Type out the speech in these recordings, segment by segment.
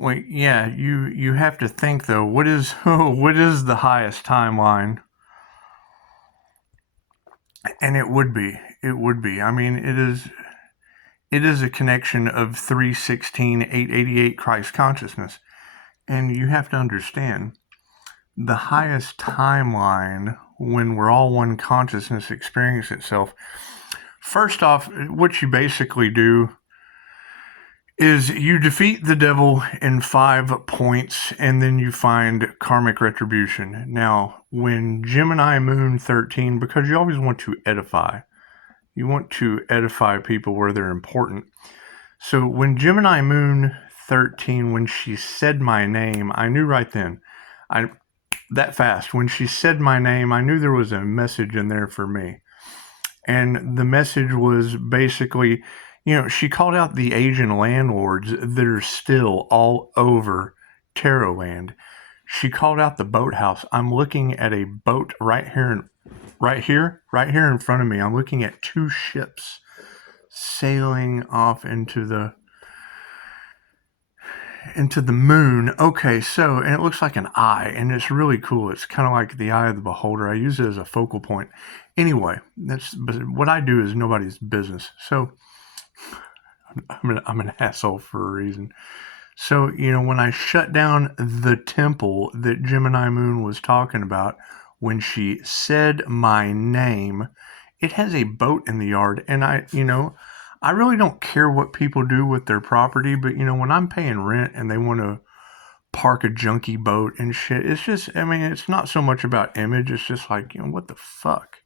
Wait, yeah, you have to think though. What is what is the highest timeline? And it would be. I mean, it is a connection of 316,888 Christ consciousness, and you have to understand the highest timeline when we're all one consciousness experience itself. First off, what you basically do is you defeat the devil in 5 points and then you find karmic retribution. Now, when Gemini Moon 13, because you always want to edify, you want to edify people where they're important. So when Gemini Moon 13, when she said my name, I knew right then, that fast, when she said my name, I knew there was a message in there for me. And the message was basically, she called out the Asian landlords that are still all over Tarot Land. She called out the boathouse. I'm looking at a boat right here in front of me. I'm looking at 2 ships sailing off into the moon. Okay, so, and it looks like an eye, and it's really cool. It's kind of like the eye of the beholder. I use it as a focal point. Anyway, but what I do is nobody's business. So I'm an asshole for a reason. So, when I shut down the temple that Gemini Moon was talking about, when she said my name, it has a boat in the yard, and I really don't care what people do with their property, but when I'm paying rent and they want to park a junky boat and shit, it's just, it's not so much about image. It's just like, what the fuck?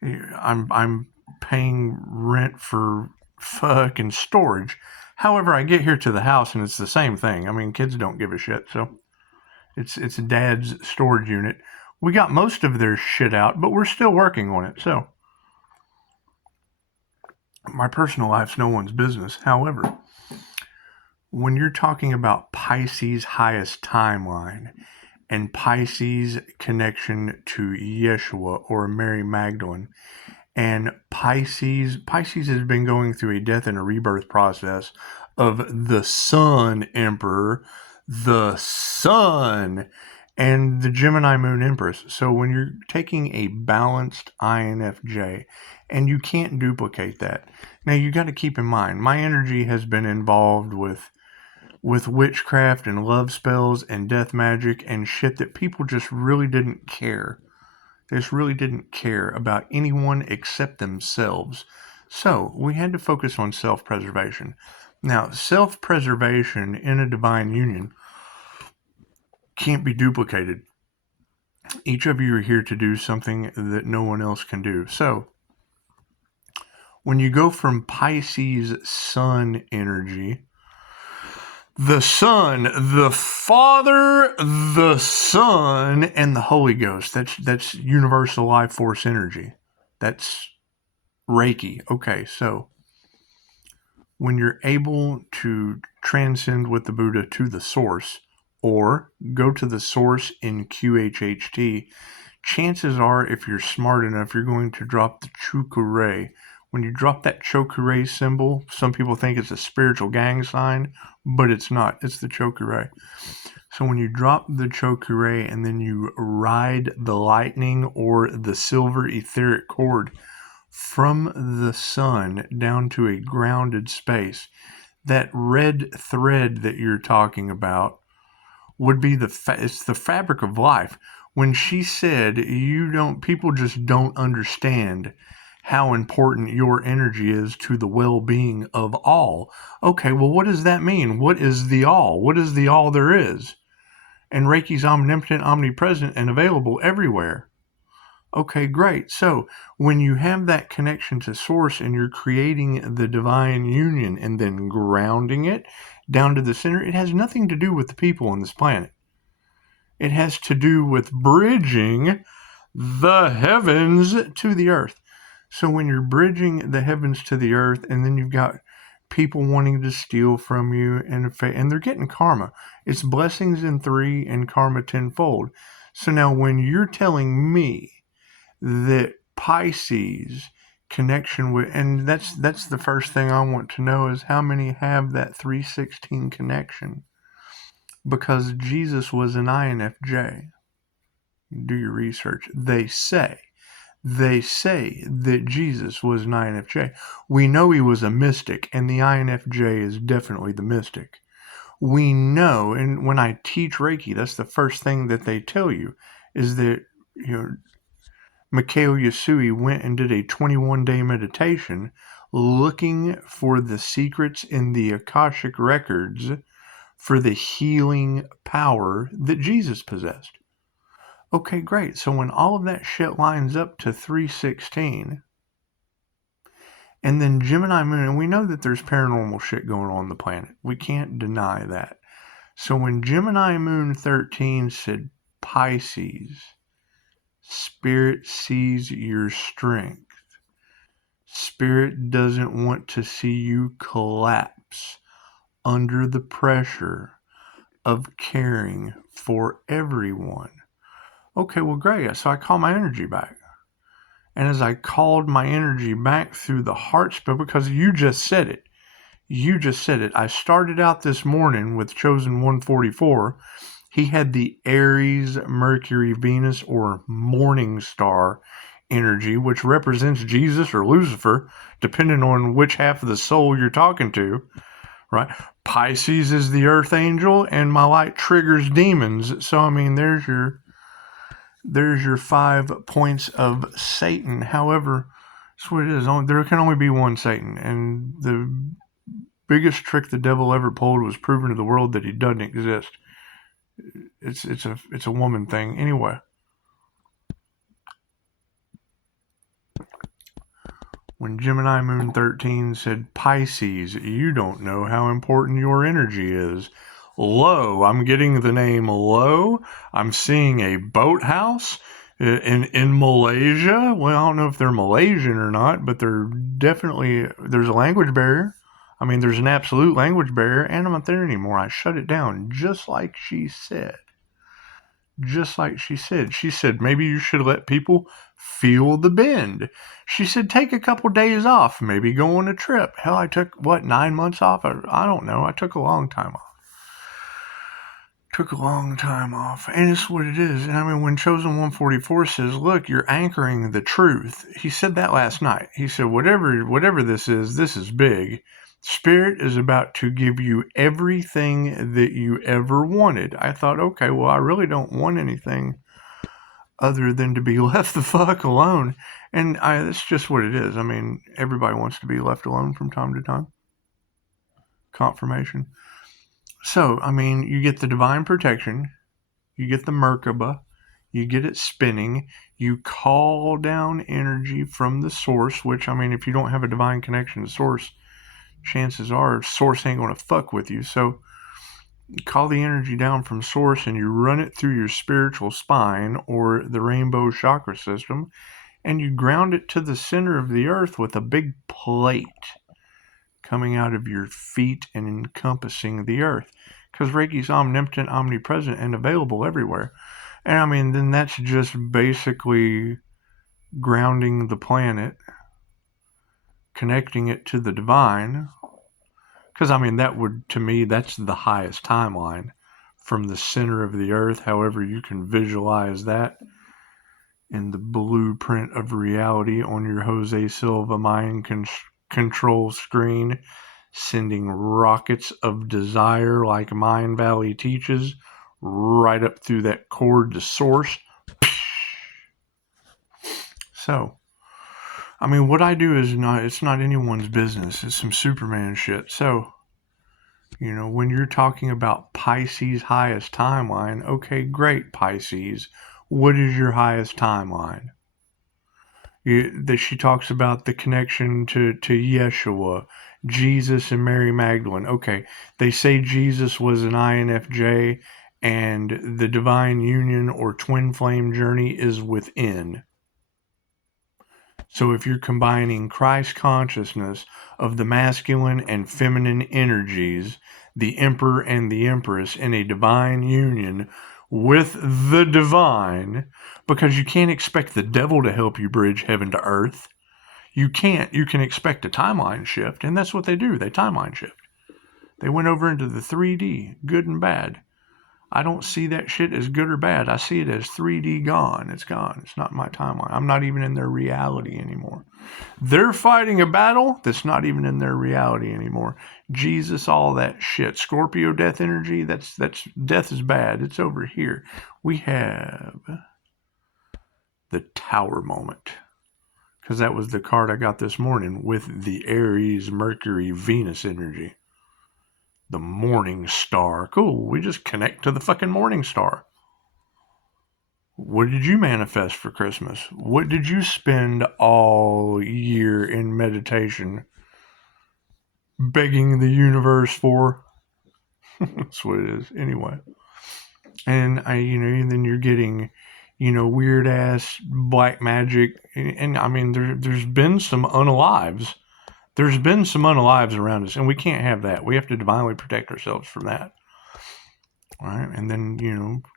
I'm paying rent for fucking storage. However, I get here to the house and it's the same thing. Kids don't give a shit, so it's dad's storage unit. We got most of their shit out, but we're still working on it, so my personal life's no one's business. However, when you're talking about Pisces' highest timeline and Pisces' connection to Yeshua or Mary Magdalene, and Pisces has been going through a death and a rebirth process of the Sun Emperor, the Sun, and the Gemini Moon Empress. So when you're taking a balanced INFJ, and you can't duplicate that. Now you got to keep in mind, my energy has been involved with witchcraft and love spells and death magic and shit that people just really didn't care. They just really didn't care about anyone except themselves. So we had to focus on self-preservation. Now, self-preservation in a divine union can't be duplicated. Each of you are here to do something that no one else can do. So, when you go from Pisces Sun energy, the Son, the Father, the Son, and the Holy Ghost, that's universal life force energy. That's Reiki. Okay, so when you're able to transcend with the Buddha to the source, or go to the source in QHHT, chances are, if you're smart enough, you're going to drop the Chukure. When you drop that Chokure symbol, some people think it's a spiritual gang sign, but it's not. It's the Chokure. So when you drop the Chokure and then you ride the lightning or the silver etheric cord from the sun down to a grounded space, that red thread that you're talking about would be it's the fabric of life. When she said, people just don't understand how important your energy is to the well-being of all. Okay, well, what does that mean? What is the all? What is the all there is? And Reiki's omnipotent, omnipresent, and available everywhere. Okay, great. So when you have that connection to source and you're creating the divine union and then grounding it down to the center, it has nothing to do with the people on this planet. It has to do with bridging the heavens to the earth. So when you're bridging the heavens to the earth, and then you've got people wanting to steal from you, and they're getting karma. It's blessings in 3 and karma 10-fold. So now when you're telling me that Pisces connection with, and that's the first thing I want to know is how many have that 316 connection. because Jesus was an INFJ. Do your research. They say that Jesus was an INFJ. We know he was a mystic, and the INFJ is definitely the mystic. We know, and when I teach Reiki, that's the first thing that they tell you, is that, Mikhail Yasui went and did a 21-day meditation looking for the secrets in the Akashic Records for the healing power that Jesus possessed. Okay, great. So when all of that shit lines up to 316, and then Gemini Moon, and we know that there's paranormal shit going on the planet. We can't deny that. So when Gemini Moon 13 said Pisces, Spirit sees your strength. Spirit doesn't want to see you collapse under the pressure of caring for everyone. Okay, well, great. So I call my energy back. And as I called my energy back through the heart spell, because you just said it. I started out this morning with Chosen 144. He had the Aries, Mercury, Venus, or Morning Star energy, which represents Jesus or Lucifer, depending on which half of the soul you're talking to, right? Pisces is the Earth Angel, and my light triggers demons. So, I mean, there's your 5 points of Satan. However, that's what it is. There can only be one Satan, and the biggest trick the devil ever pulled was proving to the world that he doesn't exist. It's a woman thing. Anyway, when Gemini Moon 13 said, Pisces, you don't know how important your energy is. Lo, I'm getting the name Lo. I'm seeing a boathouse in Malaysia. Well, I don't know if they're Malaysian or not, but there's a language barrier. I mean, there's an absolute language barrier, and I'm not there anymore. I shut it down, just like she said. She said, maybe you should let people feel the bend. She said, take a couple days off, maybe go on a trip. Hell, I took, 9 months off? I don't know. I took a long time off. And it's what it is. And I mean, when Chosen 144 says, look, you're anchoring the truth. He said that last night. He said, whatever this is big. Spirit is about to give you everything that you ever wanted. I thought, okay, well, I really don't want anything other than to be left the fuck alone. And that's just what it is. I mean, everybody wants to be left alone from time to time. Confirmation. So, I mean, you get the divine protection, you get the Merkaba, you get it spinning, you call down energy from the source, which, I mean, if you don't have a divine connection to source, chances are source ain't going to fuck with you. So you call the energy down from source and you run it through your spiritual spine or the rainbow chakra system, and you ground it to the center of the earth with a big plate coming out of your feet and encompassing the earth, because Reiki's omnipotent, omnipresent, and available everywhere. And I mean, then that's just basically grounding the planet, connecting it to the divine, because I mean, to me, that's the highest timeline, from the center of the earth, however you can visualize that in the blueprint of reality on your Jose Silva mind control screen, sending rockets of desire like Mind Valley teaches right up through that cord to source. So, I mean, what I do is it's not anyone's business. It's some Superman shit. So, when you're talking about Pisces' highest timeline, okay, great, Pisces. What is your highest timeline? That she talks about the connection to Yeshua, Jesus, and Mary Magdalene. Okay, they say Jesus was an INFJ, and the divine union or twin flame journey is within. So if you're combining Christ consciousness of the masculine and feminine energies, the emperor and the empress, in a divine union with the divine, because you can't expect the devil to help you bridge heaven to earth. You can't. You can expect a timeline shift, and that's what they do. They timeline shift. They went over into the 3D, good and bad. I don't see that shit as good or bad. I see it as 3D gone. It's gone. It's not my timeline. I'm not even in their reality anymore. They're fighting a battle that's not even in their reality anymore. Jesus, all that shit. Scorpio death energy, that's death is bad. It's over here. We have the Tower moment. Because that was the card I got this morning with the Aries, Mercury, Venus energy. The morning star. Cool. We just connect to the fucking morning star. What did you manifest for Christmas? What did you spend all year in meditation begging the universe for? That's what it is. Anyway. And then you're getting, weird ass black magic. And I mean, there's been some unalives. There's been some unalives around us, and we can't have that. We have to divinely protect ourselves from that. All right. And then,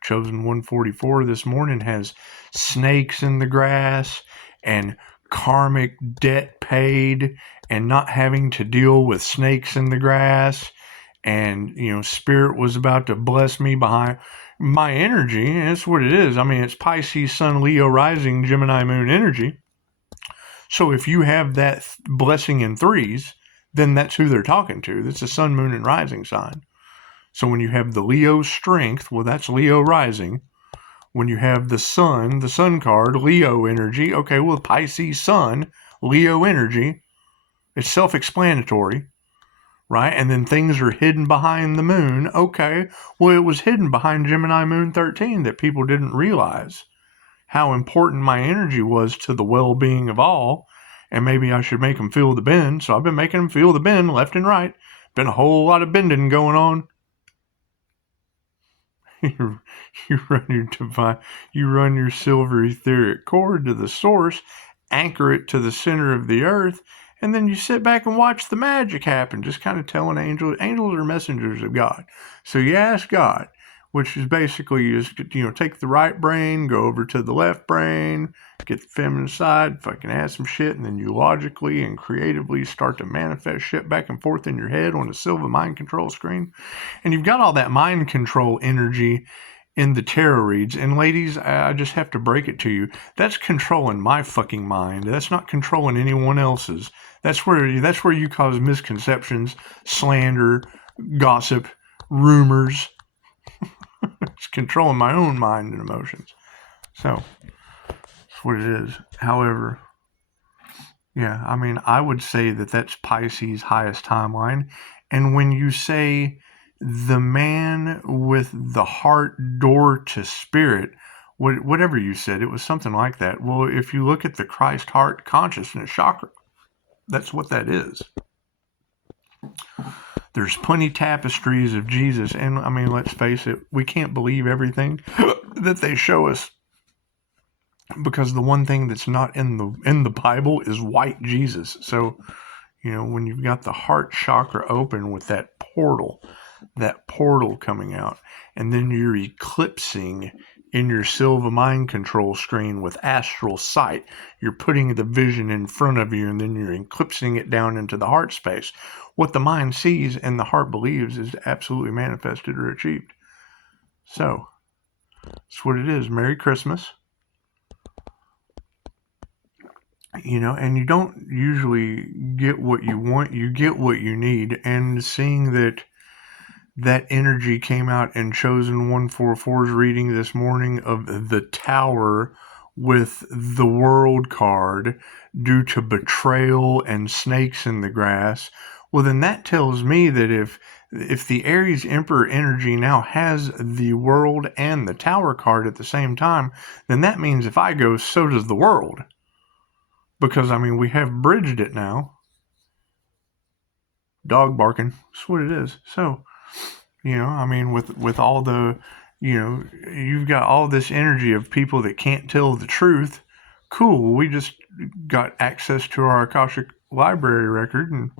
Chosen 144 this morning has snakes in the grass and karmic debt paid and not having to deal with snakes in the grass. And, Spirit was about to bless me behind my energy. And that's what it is. I mean, it's Pisces, Sun, Leo, Rising, Gemini, Moon energy. So if you have that blessing in threes, then that's who they're talking to. That's a Sun, Moon, and Rising sign. So when you have the Leo strength, well, that's Leo rising. When you have the Sun card, Leo energy, okay, well, Pisces Sun, Leo energy, it's self-explanatory, right? And then things are hidden behind the moon. Okay, well, it was hidden behind Gemini Moon 13 that people didn't realize how important my energy was to the well-being of all, and maybe I should make them feel the bend. So I've been making them feel the bend left and right. Been a whole lot of bending going on. You run your silver etheric cord to the source, anchor it to the center of the earth, and then you sit back and watch the magic happen, just kind of telling angels are messengers of God. So you ask God, which is basically you just, take the right brain, go over to the left brain, get the feminine side, fucking ask some shit, and then you logically and creatively start to manifest shit back and forth in your head on a silver mind control screen. And you've got all that mind control energy in the tarot reads. And ladies, I just have to break it to you. That's controlling my fucking mind. That's not controlling anyone else's. That's where you cause misconceptions, slander, gossip, rumors. It's controlling my own mind and emotions. So, that's what it is. However, yeah, I mean, I would say that that's Pisces' highest timeline. And when you say the man with the heart door to spirit, whatever you said, it was something like that. Well, if you look at the Christ heart consciousness chakra, that's what that is. There's plenty tapestries of Jesus, and I mean, let's face it, we can't believe everything that they show us, because the one thing that's not in the Bible is white Jesus. So, when you've got the heart chakra open with that portal coming out, and then you're eclipsing in your silver mind control screen with astral sight, you're putting the vision in front of you, and then you're eclipsing it down into the heart space. What the mind sees and the heart believes is absolutely manifested or achieved. So, that's what it is. Merry Christmas. And you don't usually get what you want, you get what you need. And seeing that energy came out in Chosen 144's reading this morning of the Tower with the World card due to betrayal and snakes in the grass, well, then that tells me that if the Aries Emperor energy now has the World and the Tower card at the same time, then that means if I go, so does the World. Because, I mean, we have bridged it now. Dog barking. That's what it is. So, I mean, with all the, you've got all this energy of people that can't tell the truth. Cool. We just got access to our Akashic library record and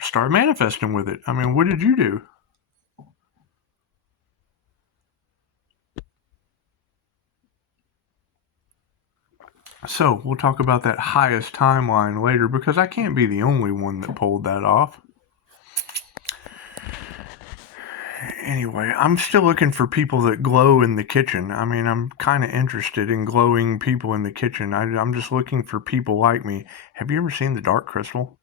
start manifesting with it. I mean, what did you do? So we'll talk about that highest timeline later, because I can't be the only one that pulled that off. Anyway, I'm still looking for people that glow in the kitchen. I mean, I'm kind of interested in glowing people in the kitchen. I'm just looking for people like me. Have you ever seen the Dark Crystal?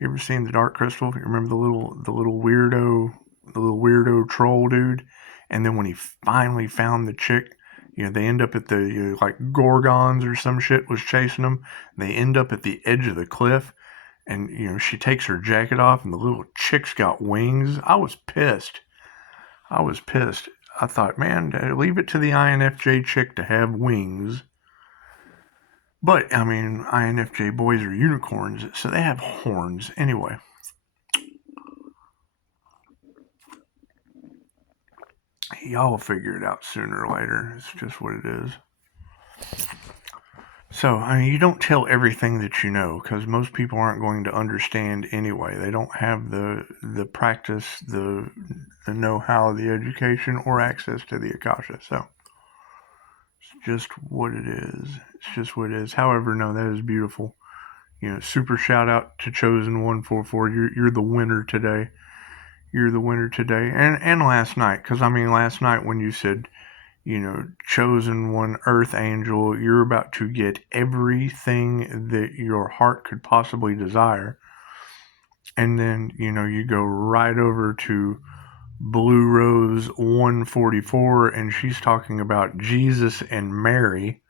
You ever seen the Dark Crystal? You remember the little weirdo troll dude? And then when he finally found the chick, they end up at the like Gorgons or some shit was chasing them. They end up at the edge of the cliff, and she takes her jacket off, and the little chick's got wings. I was pissed. I was pissed. I thought, man, leave it to the INFJ chick to have wings. But, I mean, INFJ boys are unicorns, so they have horns. Anyway. Y'all will figure it out sooner or later. It's just what it is. So, I mean, you don't tell everything that you know, because most people aren't going to understand anyway. They don't have the practice, the know-how, the education, or access to the Akasha. So, it's just what it is. It's just what it is. However, no, that is beautiful. Super shout out to Chosen 144. You're the winner today. You're the winner today. And last night, because I mean, last night when you said, chosen one, earth angel, you're about to get everything that your heart could possibly desire. And then, you go right over to Blue Rose 144, and she's talking about Jesus and Mary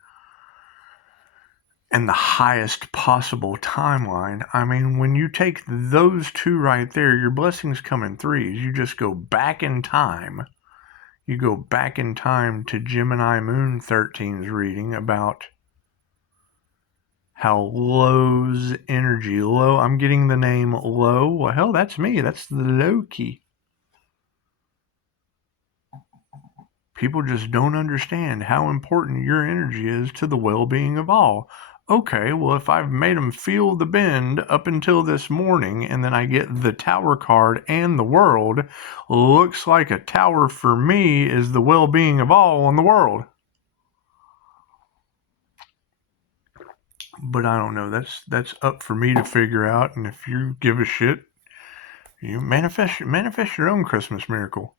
and the highest possible timeline. I mean, when you take those two right there, your blessings come in threes. You just go back in time. You go back in time to Gemini Moon 13's reading about how Lo's energy, Lo, I'm getting the name Lo. Well, hell, that's me. That's the Loki. People just don't understand how important your energy is to the well-being of all. Okay, well, if I've made them feel the bend up until this morning, and then I get the Tower card and the world, looks like a tower for me is the well-being of all in the world. But I don't know. That's up for me to figure out. And if you give a shit, you manifest your own Christmas miracle.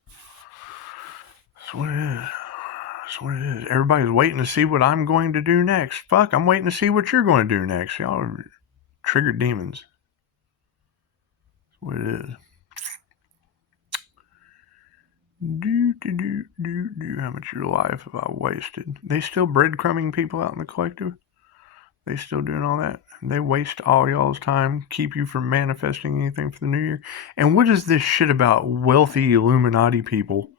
That's what it is. That's what it is. Everybody's waiting to see what I'm going to do next. Fuck, I'm waiting to see what you're going to do next. Y'all are triggered demons. That's what it is. How much of your life have I wasted? They still breadcrumbing people out in the collective? They still doing all that? They waste all y'all's time, keep you from manifesting anything for the new year? And what is this shit about wealthy Illuminati people?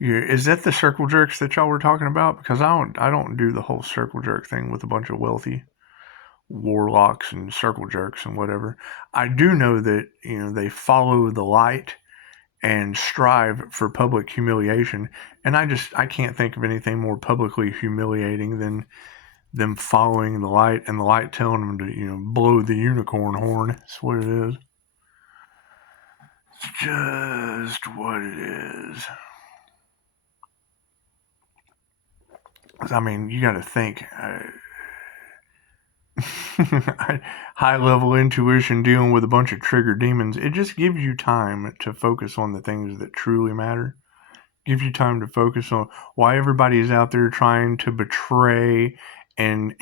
Yeah, is that the circle jerks that y'all were talking about? Because I don't do the whole circle jerk thing with a bunch of wealthy warlocks and circle jerks and whatever. I do know that, they follow the light and strive for public humiliation. And I can't think of anything more publicly humiliating than them following the light and the light telling them to, blow the unicorn horn. That's what it is. It's just what it is. I mean, you got to think. High level intuition dealing with a bunch of triggered demons. It just gives you time to focus on the things that truly matter. Gives you time to focus on why everybody is out there trying to betray and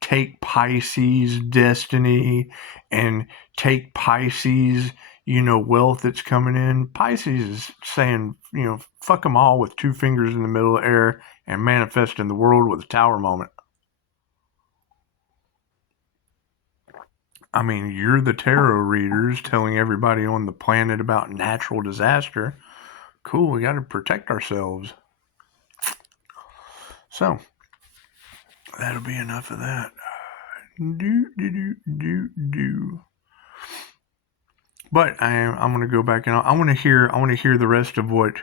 take Pisces destiny and take Pisces wealth that's coming in. Pisces is saying fuck them all with two fingers in the middle of the air and manifesting the world with a tower moment. I mean, you're the tarot readers telling everybody on the planet about natural disaster. Cool, we got to protect ourselves. So, that'll be enough of that. But I'm going to go back and I want to hear the rest of what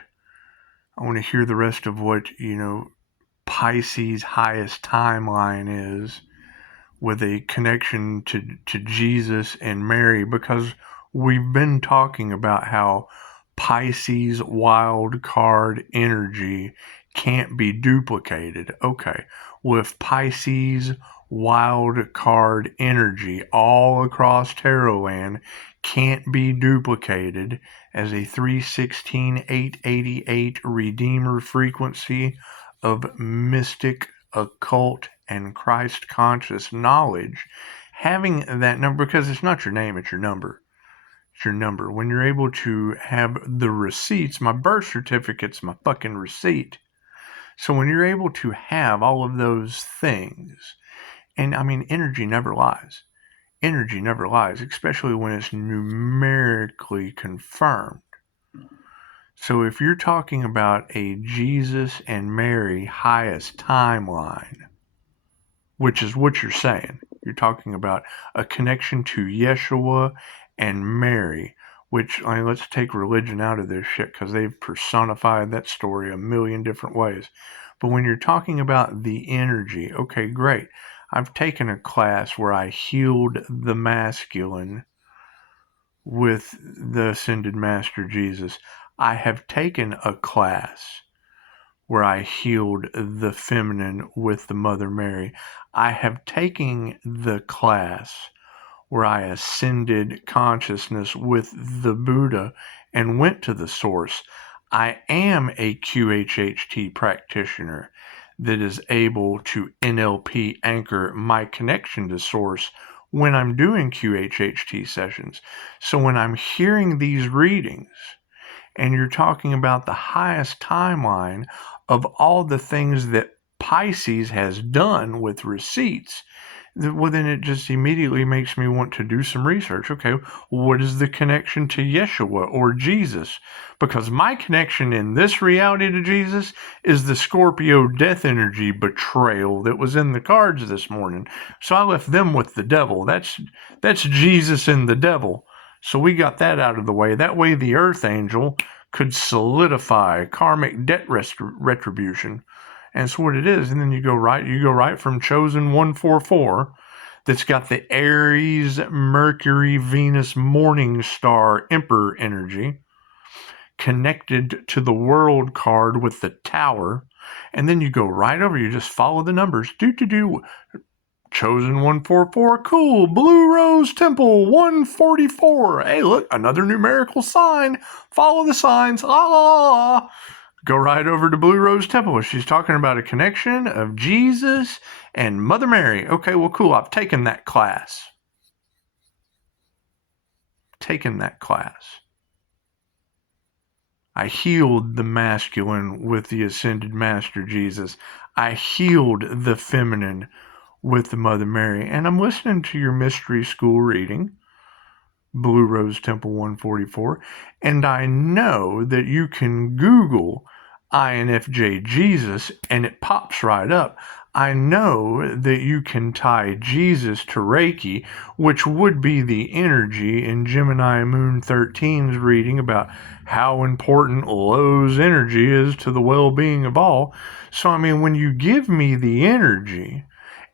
Pisces' highest timeline is, with a connection to Jesus and Mary, because we've been talking about how Pisces wild card energy can't be duplicated. Okay, with Pisces wild card energy all across Tarot land can't be duplicated as a 316,888 Redeemer frequency of mystic, occult, and Christ conscious knowledge. Having that number, because it's not your name, it's your number. It's your number. When you're able to have the receipts, my birth certificate's my fucking receipt. So when you're able to have all of those things, and I mean, energy never lies. Energy never lies, especially when it's numerically confirmed. So if you're talking about a Jesus and Mary highest timeline, which is what you're saying, you're talking about a connection to Yeshua and Mary, which, I mean, let's take religion out of this shit because they've personified that story a million different ways. But when you're talking about the energy, okay, great. I've taken a class where I healed the masculine with the ascended Master Jesus. I have taken a class where I healed the feminine with the Mother Mary. I have taken the class where I ascended consciousness with the Buddha and went to the source. I am a QHHT practitioner that is able to NLP anchor my connection to source when I'm doing QHHT sessions. So when I'm hearing these readings, and you're talking about the highest timeline of all the things that Pisces has done with receipts, well, then it just immediately makes me want to do some research. Okay, what is the connection to Yeshua or Jesus? Because my connection in this reality to Jesus is the Scorpio death energy betrayal that was in the cards this morning. So I left them with the devil. That's Jesus and the devil. So we got that out of the way. That way the Earth Angel could solidify karmic debt retribution. And that's what it is. And then you go right from Chosen 144, that's got the Aries, Mercury, Venus, Morning Star, Emperor energy, connected to the World card with the Tower. And then you go right over, you just follow the numbers. Chosen 144, cool. Blue Rose Temple 144. Hey, look, another numerical sign. Follow the signs. La la la la. Go right over to Blue Rose Temple. She's talking about a connection of Jesus and Mother Mary. Okay, well, cool. I've taken that class. I healed the masculine with the ascended Master Jesus. I healed the feminine with the Mother Mary. And I'm listening to your mystery school reading, Blue Rose Temple 144, and I know that you can Google INFJ Jesus and it pops right up. I know that you can tie Jesus to Reiki, which would be the energy in Gemini Moon 13's reading about how important Lo's energy is to the well-being of all. So, I mean, when you give me the energy,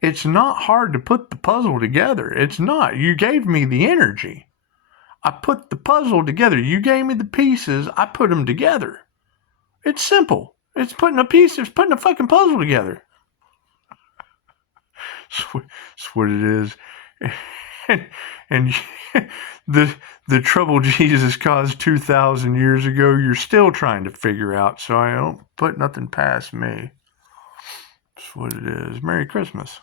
it's not hard to put the puzzle together. It's not. You gave me the energy. I put the puzzle together. You gave me the pieces. I put them together. It's simple. It's putting a fucking puzzle together. That's what it is. And the trouble Jesus caused 2,000 years ago, you're still trying to figure out. So I don't put nothing past me. That's what it is. Merry Christmas.